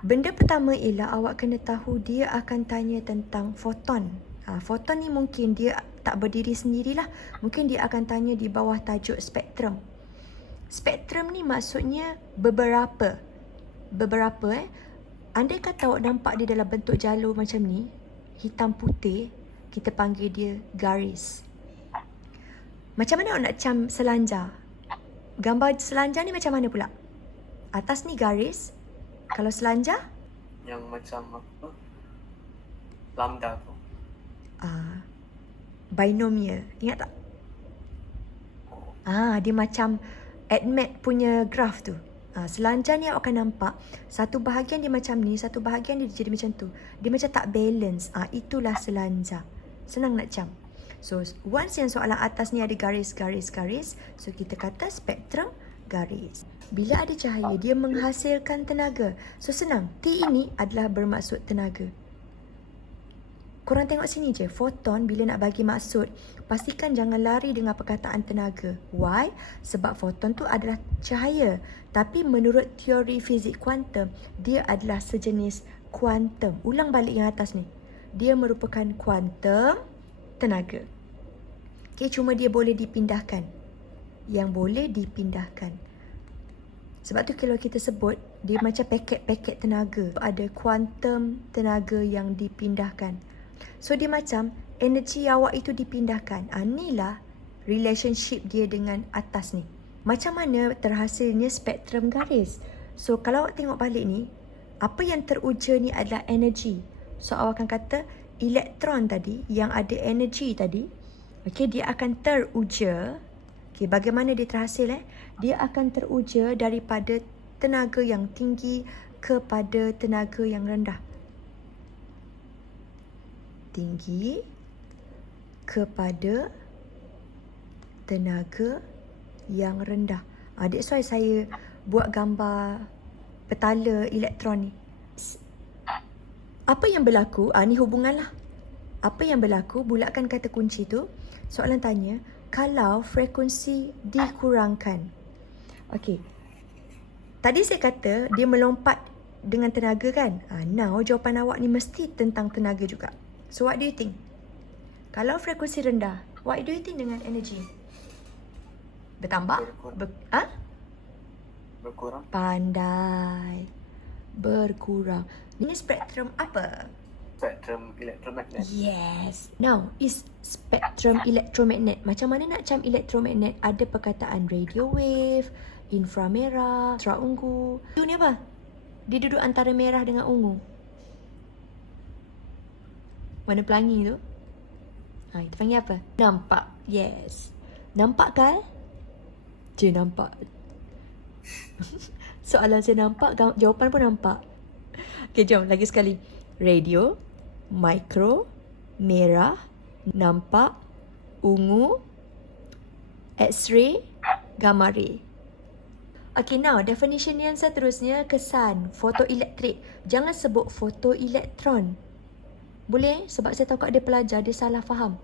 Benda pertama ialah awak kena tahu dia akan tanya tentang foton. Foton ni mungkin dia tak berdiri sendirilah. Mungkin dia akan tanya di bawah tajuk spektrum. Spektrum ni maksudnya beberapa. Andai kata awak nampak dia dalam bentuk jalur macam ni, hitam putih, kita panggil dia garis. Macam mana awak nak cam selanjar? Gambar selanjar ni macam mana pula? Atas ni garis. Kalau selanjar? Yang macam apa? Lambda tu. Binomial. Ingat tak? Dia macam ADMAT punya graf tu. Selanjar ni awak akan nampak satu bahagian dia macam ni, satu bahagian dia jadi macam tu. Dia macam tak balance. Itulah selanjar. Senang nak cam. So, once yang soalan atas ni ada garis-garis, so kita kata spektrum garis. Bila ada cahaya, dia menghasilkan tenaga. So, senang. T ini adalah bermaksud tenaga. Korang tengok sini je. Foton bila nak bagi maksud, pastikan jangan lari dengan perkataan tenaga. Why? Sebab foton tu adalah cahaya. Tapi menurut teori fizik kuantum, dia adalah sejenis kuantum. Ulang balik yang atas ni. Dia merupakan kuantum tenaga. Okay, cuma dia boleh dipindahkan. Yang boleh dipindahkan. Sebab tu kalau kita sebut, dia macam paket-paket tenaga. Ada kuantum tenaga yang dipindahkan. So, dia macam energi awak itu dipindahkan. Inilah relationship dia dengan atas ni. Macam mana terhasilnya spektrum garis. So, kalau awak tengok balik ni, apa yang teruja ni adalah energi. So, awak akan kata elektron tadi, yang ada energi tadi, okay, dia akan teruja. Okay, bagaimana dia terhasil? Dia akan teruja daripada tenaga yang tinggi kepada tenaga yang rendah. Tinggi kepada tenaga yang rendah. That's why saya buat gambar petala elektron ni. Apa yang berlaku? Ni hubungan lah. Apa yang berlaku? Bulatkan kata kunci tu. Soalan tanya, kalau frekuensi dikurangkan. Okey. Tadi saya kata dia melompat dengan tenaga kan? Now jawapan awak ni mesti tentang tenaga juga. So what do you think? Kalau frekuensi rendah, what do you think dengan energi? Bertambah? Berkurang. Pandai. Berkurang. Ini spektrum apa? Spektrum elektromagnet. Yes. Now, is spektrum elektromagnet. Macam mana nak cam elektromagnet? Ada perkataan radio wave, inframerah, ultraungu. Itu ni apa? Dia duduk antara merah dengan ungu. Warna pelangi tu. Itu panggil apa? Nampak. Yes. Nampak kan? Nampak. Soalan saya nampak, jawapan pun nampak. Okay, jom lagi sekali. Radio, mikro, merah, nampak, ungu, X-ray, gamma ray. Okay, now definition yang seterusnya, kesan fotoelektrik. Jangan sebut fotoelektron. Boleh? Sebab saya tahu ada pelajar dia salah faham.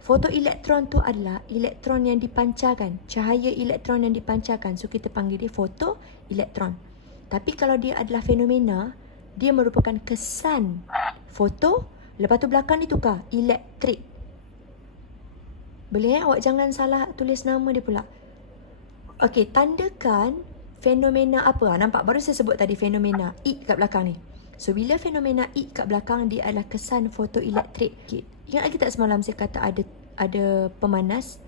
Fotoelektron tu adalah elektron yang dipancarkan, cahaya elektron yang dipancarkan. So kita panggil dia fotoelektron. Tapi kalau dia adalah fenomena, dia merupakan kesan foto, lepas tu belakang ditukar elektrik. Boleh awak jangan salah tulis nama dia pula. Okey, tandakan fenomena apa? Nampak baru saya sebut tadi fenomena I kat belakang ni. So bila fenomena I kat belakang dia adalah kesan fotoelektrik. Okay. Ingat lagi tak semalam saya kata ada pemanas.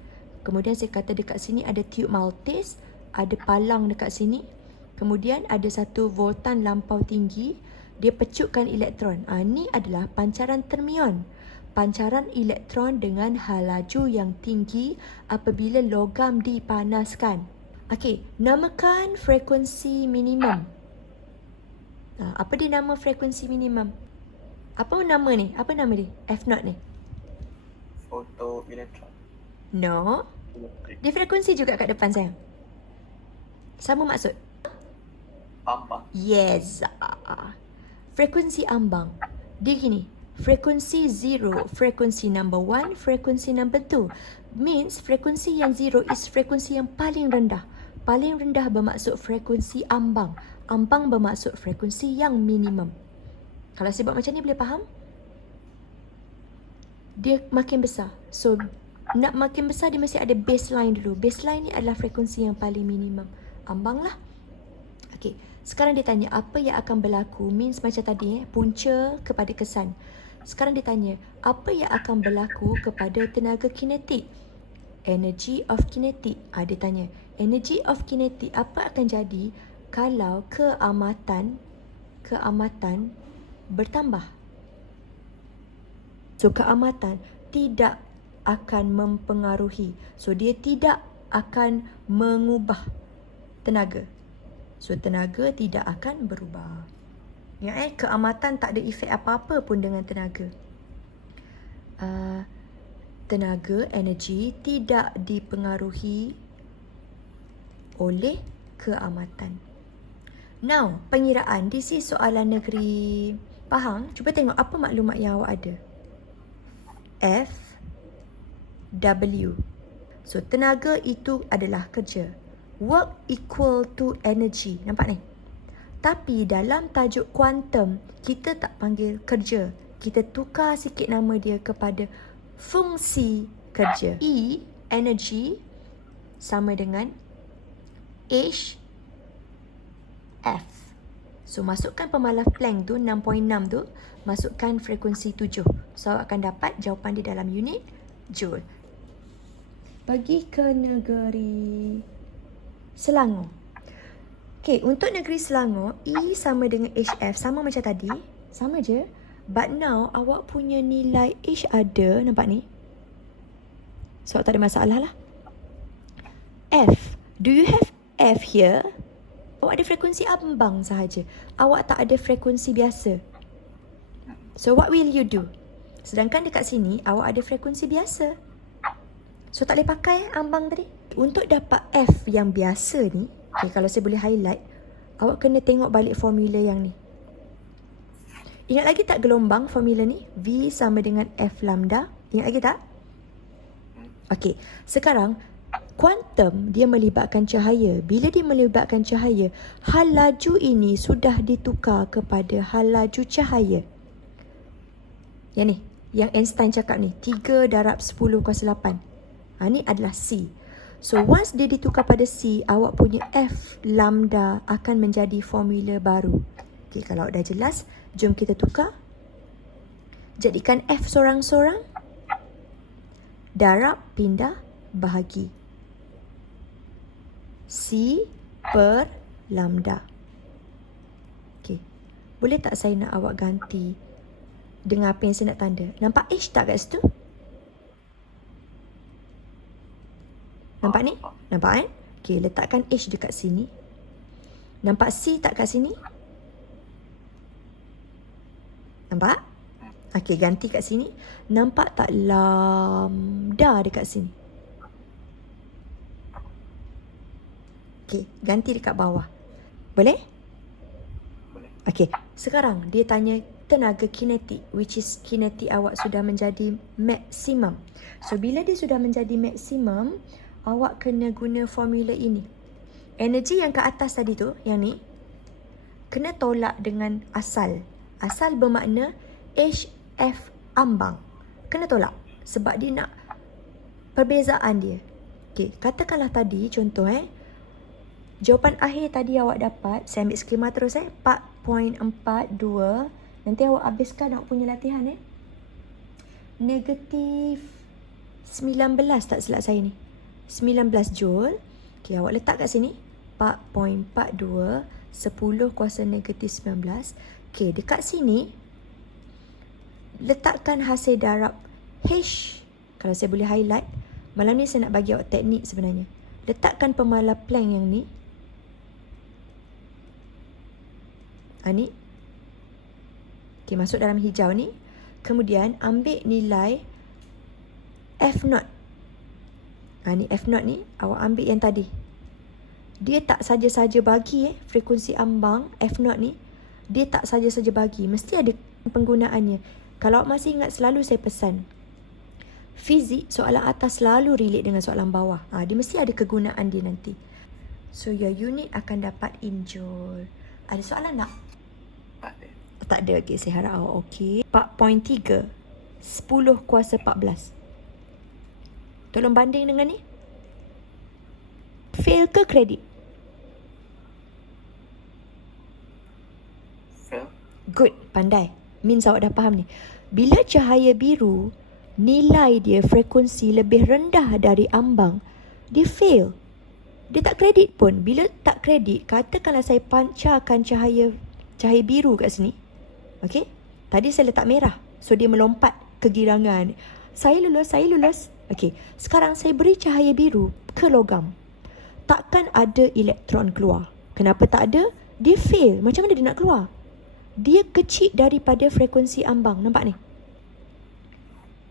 Kemudian saya kata dekat sini ada tube Maltese, ada palang dekat sini. Kemudian ada satu voltan lampau tinggi, dia pecutkan elektron. Ni adalah pancaran termion. Pancaran elektron dengan laju yang tinggi apabila logam dipanaskan. Okey, namakan frekuensi minimum. Apa dia nama frekuensi minimum? Apa nama ni? Apa nama dia? F0 ni? Fotoelektron. No. Dia frekuensi juga kat depan sayang. Sama maksud. Ambang. Yes. Frekuensi ambang. Dia gini. Frekuensi 0, frekuensi number 1, frekuensi number 2. Means frekuensi yang 0 is frekuensi yang paling rendah. Paling rendah bermaksud frekuensi ambang. Ambang bermaksud frekuensi yang minimum. Kalau saya buat macam ni boleh faham? Dia makin besar. So, nak makin besar dia mesti ada baseline dulu. Baseline ni adalah frekuensi yang paling minimum. Ambang lah. Okay. Sekarang dia tanya apa yang akan berlaku. Means macam tadi punca kepada kesan. Sekarang dia tanya apa yang akan berlaku kepada tenaga kinetik. Energy of kinetic. Dia tanya energy of kinetic apa akan jadi kalau keamatan bertambah. So keamatan tidak akan mempengaruhi. So dia tidak akan mengubah tenaga. So tenaga tidak akan berubah. Ya, keamatan tak ada efek apa-apa pun dengan tenaga. Tenaga, energi tidak dipengaruhi oleh keamatan. Now, pengiraan. This is soalan negeri Pahang. Cuba tengok apa maklumat yang awak ada. F, W. So, tenaga itu adalah kerja. Work equal to energy. Nampak ni? Tapi dalam tajuk kuantum, kita tak panggil kerja. Kita tukar sikit nama dia kepada fungsi kerja. E, energy, sama dengan H, F. So, masukkan pemalas Planck tu, 6.6 tu, masukkan frekuensi 7. So, awak akan dapat jawapan di dalam unit Joule. Bagi ke negeri Selangor. Okay, untuk negeri Selangor, E sama dengan HF. Sama macam tadi. Sama je. But now, awak punya nilai H ada. Nampak ni? So, tak ada masalah lah. F. Do you have F here? Awak ada frekuensi ambang sahaja. Awak tak ada frekuensi biasa. So, what will you do? Sedangkan dekat sini, awak ada frekuensi biasa. So, tak boleh pakai ambang tadi. Untuk dapat F yang biasa ni, okay, kalau saya boleh highlight, awak kena tengok balik formula yang ni. Ingat lagi tak gelombang formula ni? V sama dengan F lambda. Ingat lagi tak? Okey, sekarang kuantum dia melibatkan cahaya. Bila dia melibatkan cahaya, hal laju ini sudah ditukar kepada hal laju cahaya. Yang ni, yang Einstein cakap ni, 3 darab 10 kuasa 8. Ni adalah C. So, once dia ditukar pada C, awak punya F lambda akan menjadi formula baru. Okay, kalau dah jelas, jom kita tukar. Jadikan F sorang-sorang. Darab, pindah, bahagi. C per lambda. Okay. Boleh tak saya nak awak ganti dengan apa yang saya nak tanda? Nampak H tak kat situ? Nampak ni? Nampak kan? Okay, letakkan H dekat sini. Nampak C tak kat sini? Nampak? Okay, ganti kat sini. Nampak tak lambda dekat sini? Okay, ganti dekat bawah. Boleh? Boleh. Okay, sekarang dia tanya tenaga kinetik, which is kinetik awak sudah menjadi maksimum. So, bila dia sudah menjadi maksimum, awak kena guna formula ini. Energi yang ke atas tadi tu, yang ni, kena tolak dengan asal. Asal bermakna HF ambang. Kena tolak. Sebab dia nak perbezaan dia. Okay, katakanlah tadi, contoh jawapan akhir tadi awak dapat, saya ambil skema terus 4.42. Nanti awak habiskan awak punya latihan negatif 19 tak silap saya ni. 19 Joule. Okay, awak letak kat sini. 4.42. 10 kuasa negatif 19. Okay, dekat sini. Letakkan hasil darab H. Kalau saya boleh highlight. Malam ni saya nak bagi awak teknik sebenarnya. Letakkan pemalas Planck yang ni. Ni. Okay, masuk dalam hijau ni. Kemudian ambil nilai F0. Ni F0 ni, awak ambil yang tadi. Dia tak saja-saja bagi frekuensi ambang F0 ni. Dia tak saja-saja bagi. Mesti ada penggunaannya. Kalau awak masih ingat, selalu saya pesan. Fizik, soalan atas selalu relate dengan soalan bawah. Dia mesti ada kegunaan dia nanti. So your unit akan dapat injul. Ada soalan tak? Tak ada. Tak ada. Okay, saya harap awak okey. 4.3 10 kuasa 14. Tolong banding dengan ni. Fail ke kredit? Fail. Good, pandai. Means awak dah faham ni. Bila cahaya biru, nilai dia frekuensi lebih rendah dari ambang, dia fail. Dia tak kredit pun. Bila tak kredit, katakanlah saya pancarkan cahaya biru kat sini. Okey? Tadi saya letak merah. So dia melompat kegirangan. Saya lulus. Okey. Sekarang saya beri cahaya biru ke logam. Takkan ada elektron keluar. Kenapa tak ada? Dia fail. Macam mana dia nak keluar? Dia kecil daripada frekuensi ambang. Nampak ni?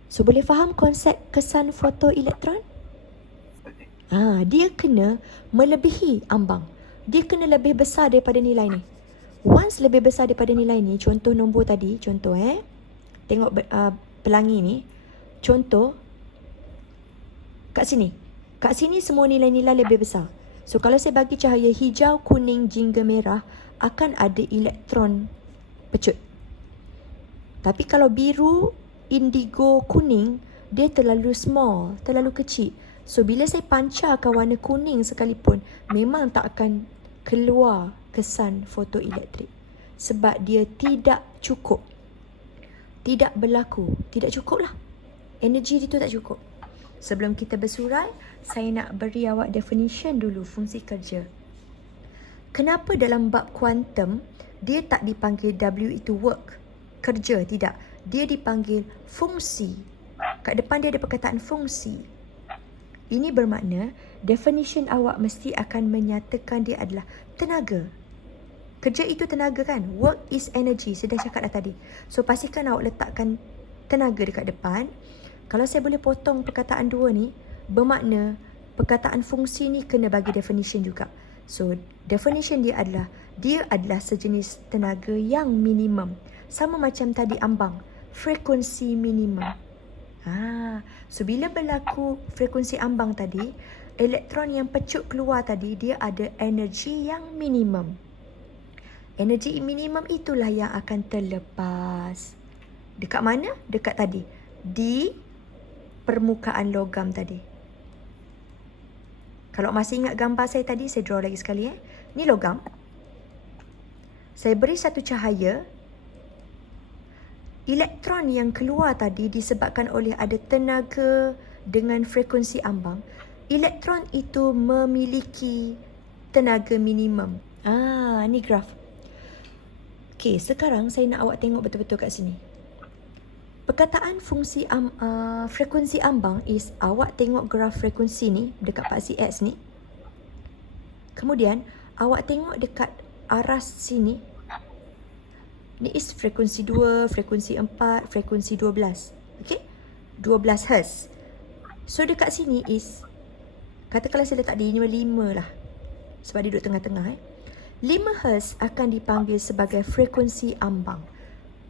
So boleh faham konsep kesan fotoelektron? Dia kena melebihi ambang. Dia kena lebih besar daripada nilai ni. Once lebih besar daripada nilai ni, contoh nombor tadi, tengok pelangi ni. Contoh, kat sini. Kat sini semua nilai-nilai lebih besar. So kalau saya bagi cahaya hijau, kuning, jingga merah, akan ada elektron pecut. Tapi kalau biru, indigo, kuning, dia terlalu small, terlalu kecil. So bila saya pancarkan warna kuning sekalipun, memang tak akan keluar kesan fotoelektrik. Sebab dia tidak cukup. Tidak berlaku. Tidak cukup lah. Energi itu tak cukup. Sebelum kita bersurai, saya nak beri awak definition dulu fungsi kerja. Kenapa dalam bab kuantum, dia tak dipanggil W itu work, kerja, tidak. Dia dipanggil fungsi. Kat depan dia ada perkataan fungsi. Ini bermakna definition awak mesti akan menyatakan dia adalah tenaga. Kerja itu tenaga kan? Work is energy. Saya dah cakap dah tadi. So pastikan awak letakkan tenaga dekat depan. Kalau saya boleh potong perkataan dua ni, bermakna perkataan fungsi ni kena bagi definition juga. So definition dia adalah sejenis tenaga yang minimum. Sama macam tadi ambang, frekuensi minimum. So bila berlaku frekuensi ambang tadi, elektron yang pecut keluar tadi, dia ada energi yang minimum. Energi minimum itulah yang akan terlepas. Dekat mana? Dekat tadi. Di permukaan logam tadi. Kalau masih ingat gambar saya tadi, saya draw lagi sekali. Ni logam. Saya beri satu cahaya. Elektron yang keluar tadi disebabkan oleh ada tenaga dengan frekuensi ambang. Elektron itu memiliki tenaga minimum. Ni graf. Okey, sekarang saya nak awak tengok betul-betul kat sini. Perkataan fungsi frekuensi ambang is awak tengok graf frekuensi ni dekat paksi X ni. Kemudian awak tengok dekat aras sini. Ni is frekuensi 2, frekuensi 4, frekuensi 12. Okey? 12 Hz. So dekat sini is, katakanlah saya letak di 5 lah. Sebab dia duduk tengah-tengah. 5 Hz akan dipanggil sebagai frekuensi ambang.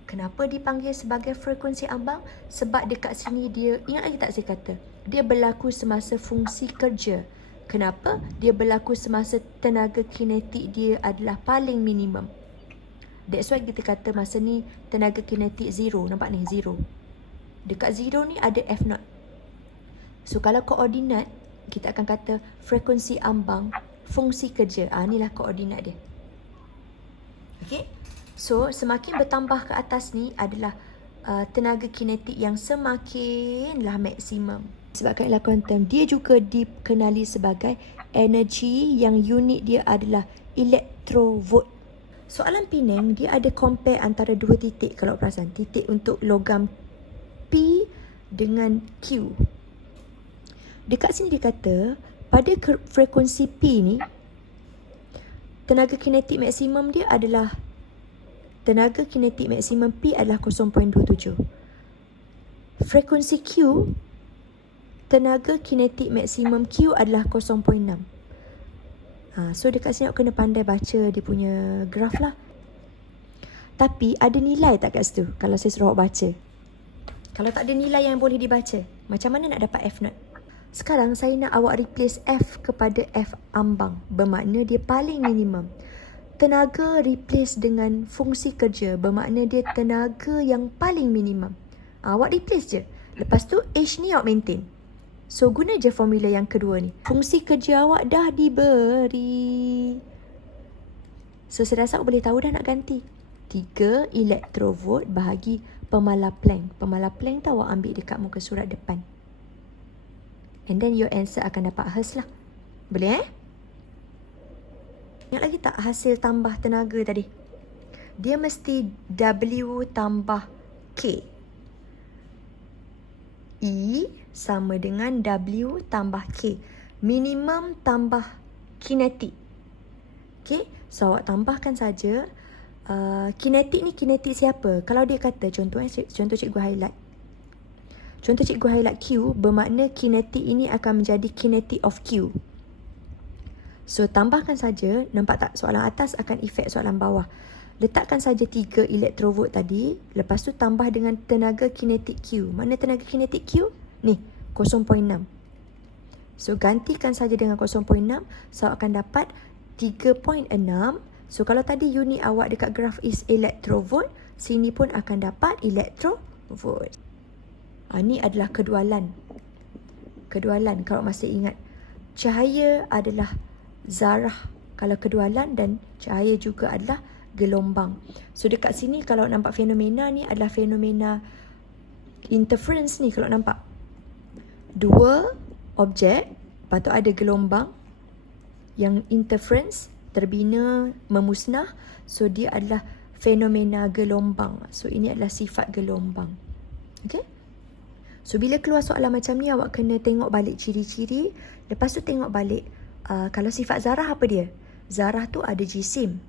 Kenapa dipanggil sebagai frekuensi ambang? Sebab dekat sini dia, ingat lagi tak saya kata? Dia berlaku semasa fungsi kerja. Kenapa? Dia berlaku semasa tenaga kinetik dia adalah paling minimum. That's why kita kata masa ni tenaga kinetik zero. Nampak ni? Zero. Dekat zero ni ada F0. So kalau koordinat, kita akan kata frekuensi ambang, fungsi kerja. Inilah koordinat dia. Okay? So semakin bertambah ke atas ni adalah tenaga kinetik yang semakinlah maksimum. Sebab kaedah kuantum, dia juga dikenali sebagai energi yang unit dia adalah elektrovolt. Soalan Penang, dia ada compare antara dua titik kalau perasan. Titik untuk logam P dengan Q. Dekat sini dia kata, pada frekuensi P ni, tenaga kinetik maksimum dia adalah, tenaga kinetik maksimum P adalah 0.27. Frekuensi Q, tenaga kinetik maksimum Q adalah 0.6. So dekat sini awak kena pandai baca dia punya graf lah. Tapi ada nilai tak kat situ kalau saya suruh awak baca? Kalau tak ada nilai yang boleh dibaca, macam mana nak dapat F0? Sekarang saya nak awak replace F kepada F ambang. Bermakna dia paling minimum. Tenaga replace dengan fungsi kerja. Bermakna dia tenaga yang paling minimum. Awak replace je. Lepas tu H ni awak maintain. So guna je formula yang kedua ni. Fungsi kerja awak dah diberi. So saya rasa awak boleh tahu dah nak ganti. 3 elektrovolt bahagi pemala Planck. Pemala Planck tu awak ambil dekat muka surat depan. And then your answer akan dapat Hertz lah. Boleh Ingat lagi tak hasil tambah tenaga tadi? Dia mesti W tambah K. E sama dengan W tambah K. Minimum tambah kinetik. Okay, so awak tambahkan saja. Kinetik ni kinetik siapa? Kalau dia kata, contoh cikgu highlight. Contoh cikgu highlight Q, bermakna kinetik ini akan menjadi kinetik of Q. So, tambahkan saja. Nampak tak? Soalan atas akan efek soalan bawah. Letakkan saja 3 elektrovolt tadi. Lepas tu tambah dengan tenaga kinetik Q. Mana tenaga kinetik Q? Ni, 0.6. So, gantikan saja dengan 0.6. So, akan dapat 3.6. So, kalau tadi unit awak dekat graf is elektrovolt, sini pun akan dapat elektrovolt. Ini adalah kedualan. Kedualan, kalau masih ingat. Cahaya adalah zarah kalau kedualan dan cahaya juga adalah gelombang. So dekat sini kalau nampak fenomena ni adalah fenomena interference ni kalau nampak. Dua objek, patut ada gelombang yang interference, terbina, memusnah. So dia adalah fenomena gelombang. So ini adalah sifat gelombang. Okay? So bila keluar soalan macam ni, awak kena tengok balik ciri-ciri. Lepas tu tengok balik kalau sifat zarah apa dia? Zarah tu ada jisim.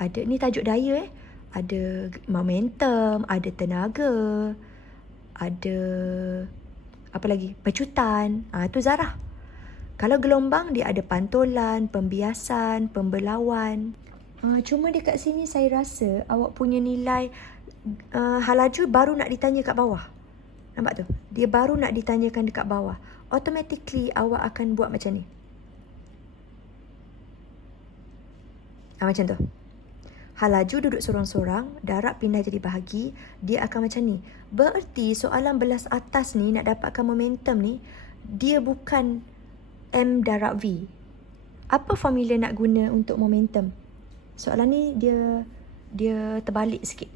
Ada, ni tajuk daya ada momentum, ada tenaga, ada apa lagi? Pecutan. Itu zarah. Kalau gelombang dia ada pantulan, pembiasan, pembelauan. Cuma dekat sini saya rasa awak punya nilai halaju baru nak ditanya kat bawah. Nampak tu? Dia baru nak ditanyakan dekat bawah. Automatically awak akan buat macam ni. Macam tu. Halaju duduk sorang-sorang, darab pindah jadi bahagi, dia akan macam ni. Bererti soalan belas atas ni nak dapatkan momentum ni, dia bukan M darab V. Apa formula nak guna untuk momentum? Soalan ni dia terbalik sikit.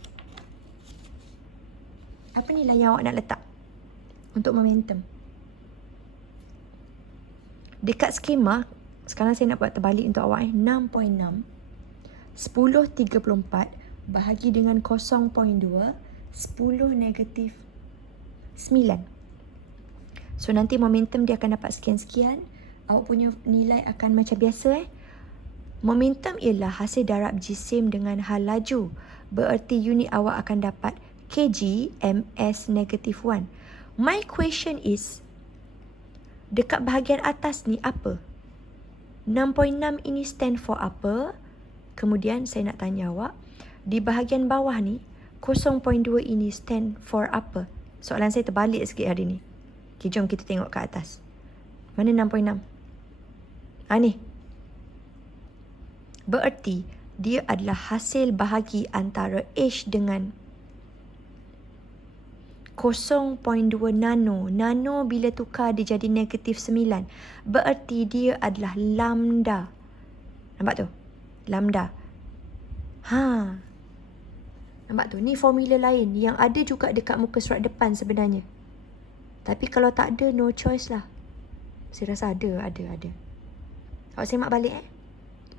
Apa nilai yang awak nak letak untuk momentum? Dekat skema, sekarang saya nak buat terbalik untuk awak. 6.6, 10.34 bahagi dengan 0.2, 10 negatif 9. So nanti momentum dia akan dapat sekian-sekian. Awak punya nilai akan macam biasa. Momentum ialah hasil darab jisim dengan hal laju. Bererti unit awak akan dapat kg ms negatif 1. My question is, dekat bahagian atas ni apa? 6.6 ini stand for apa? Kemudian saya nak tanya awak, di bahagian bawah ni 0.2 ini stand for apa? Soalan saya terbalik sikit hari ni. Okay, jom kita tengok ke atas. Mana 6.6? Ni. Bererti dia adalah hasil bahagi antara H dengan 0.2 nano. Nano bila tukar dia jadi negatif 9. Bererti dia adalah lambda. Nampak tu? Lambda. Nampak tu? Ni formula lain yang ada juga dekat muka surat depan sebenarnya. Tapi kalau tak ada, no choice lah. Saya rasa ada. Awak semak balik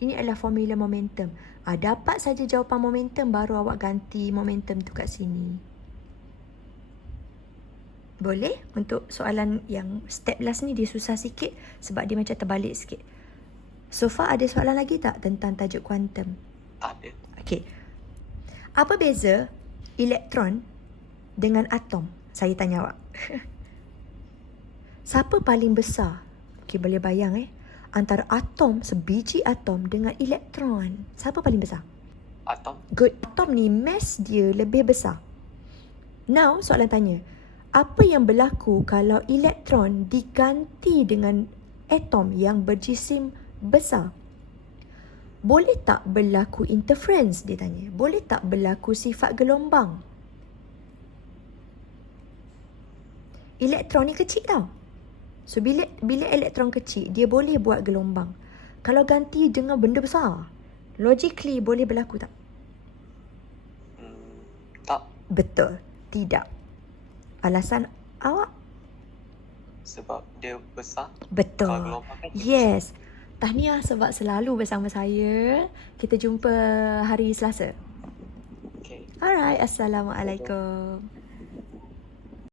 Ini adalah formula momentum. Dapat saja jawapan momentum, baru awak ganti momentum tu kat sini. Boleh? Untuk soalan yang step last ni dia susah sikit sebab dia macam terbalik sikit. So far ada soalan lagi tak tentang tajuk kuantum? Ada. Okey. Apa beza elektron dengan atom? Saya tanya awak. Siapa paling besar? Okey, boleh bayang antara atom, sebiji atom dengan elektron. Siapa paling besar? Atom. Good. Atom ni mass dia lebih besar. Now soalan tanya, Apa yang berlaku kalau elektron diganti dengan atom yang berjisim besar? Boleh tak berlaku interference, dia tanya. Boleh tak berlaku sifat gelombang? Elektron ni kecil tau. So bila elektron kecil, dia boleh buat gelombang. Kalau ganti dengan benda besar, logically boleh berlaku tak? Tak. Betul. Tidak. Alasan awak? Sebab dia besar. Betul. Kalau gelombang kan dia Yes. Tahniah sebab selalu bersama saya. Kita jumpa hari Selasa. Okay. Alright. Assalamualaikum.